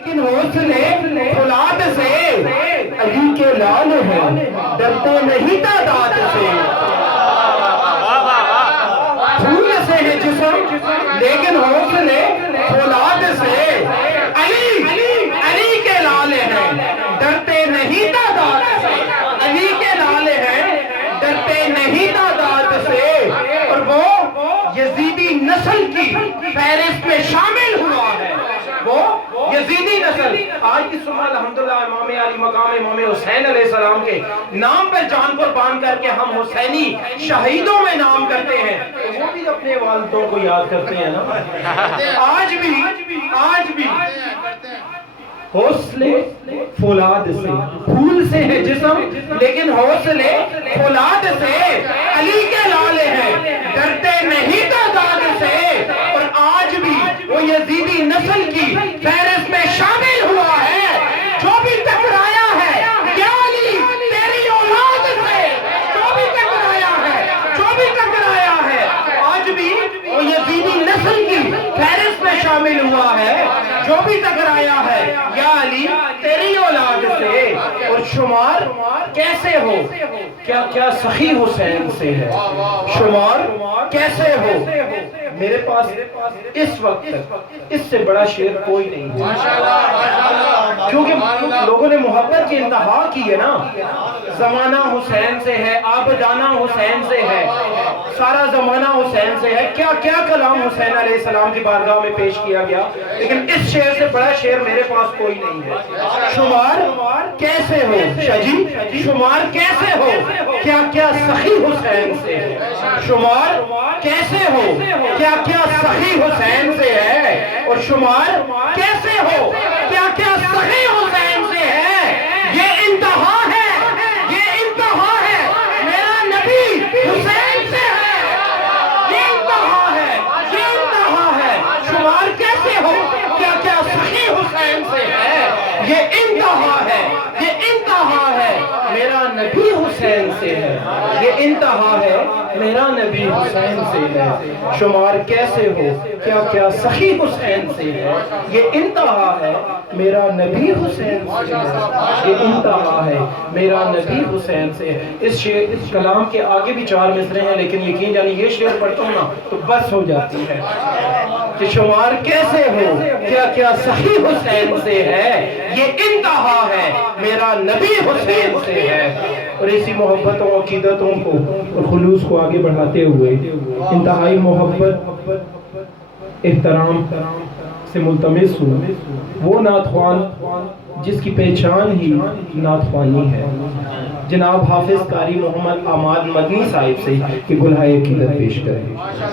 لیکن حوصلے فولاد سے علی کے لال ہیں، ڈرتے نہیں تعداد سے۔ پھول سے ہے جسم لیکن حوصلے فولاد سے، علی کے لال ہیں، ڈرتے نہیں تعداد سے۔ علی کے لال ہیں، ڈرتے نہیں تعداد سے، اور وہ یزیدی نسل کی فہرست میں شامل ہوا ہے۔ وہ یزیدی نسل آج کی صبح الحمدللہ امام علی مقام امام حسین علیہ السلام کے نام پر جان قربان کر کے ہم حسینی شہیدوں میں نام کرتے ہیں، وہ بھی اپنے والدوں کو یاد کرتے ہیں نا۔ آج بھی حوصلے فولاد سے، پھول سے ہے جسم لیکن حوصلے فولاد سے، علی کے لالے ہیں، ڈرتے نہیں تعداد سے، اور آج بھی وہ یزیدی نسل کی فہرست میں شامل ہوا ہے۔ جو بھی ٹکرایا ہے یا علی تیری اولاد سے، جو بھی ٹکرایا ہے آج بھی وہ یزیدی نسل کی فہرست میں شامل ہوا ہے۔ جو بھی ٹکرایا ہے یا علی تیری اولاد سے، اور شمار کیسے ہو، کیا سخی حسین سے ہے، شمار کیسے ہو۔ میرے پاس اس وقت تک اس سے بڑا شعر کوئی نہیں ہے، کیونکہ لوگوں نے محبت کی انتہا کی ہے نا۔ زمانہ حسین سے ہے، عابدانہ حسین سے ہے، سارا زمانہ حسین سے ہے، کیا کلام حسین علیہ السلام کی بارگاہ میں پیش کیا گیا، لیکن اس شعر سے بڑا شعر میرے پاس کوئی نہیں ہے۔ شمار کیسے ہو شجی، شمار کیسے ہو، کیا سخی حسین سے ہے، شمار کیسے ہو، کیا سخی حسین سے ہے، اور شمار کیسے ہو، کیا سخی حسین سے ہے۔ یہ انتہا ہے، میرا نبی حسین سے ہے، یہ انتہا ہے، شمار کیسے ہو، کیا سخی حسین سے ہے۔ یہ انتہا ہے، میرا نبی حسین سے ہے، یہ انتہا ہے، میرا نبی حسین سے ہے۔ شمار کیسے ہو، کیا سخی حسین سے ہے، یہ انتہا ہے، میرا نبی حسین سے ہے، یہ انتہا ہے، میرا نبی حسین سے ہے۔ اس کلام کے آگے بھی 4 مصرے ہیں، لیکن یقین جانی یہ شعر پڑھتا ہوں نا تو بس ہو جاتی ہے کہ شمار کیسے ہو، کیا سخی حسین سے ہے، یہ انتہا ہے، میرا نبی حسین سے ہے۔ اور اسی محبتوں عقیدتوں کو اور خلوص کو آگے بڑھاتے ہوئے انتہائی محبت احترام سے ملتمس ہوں وہ نعت خوان جس کی پہچان ہی نعت خوانی ہے، جناب حافظ قاری محمد عماد مدنی صاحب سے کہ گلہائے عقیدت پیش کریں۔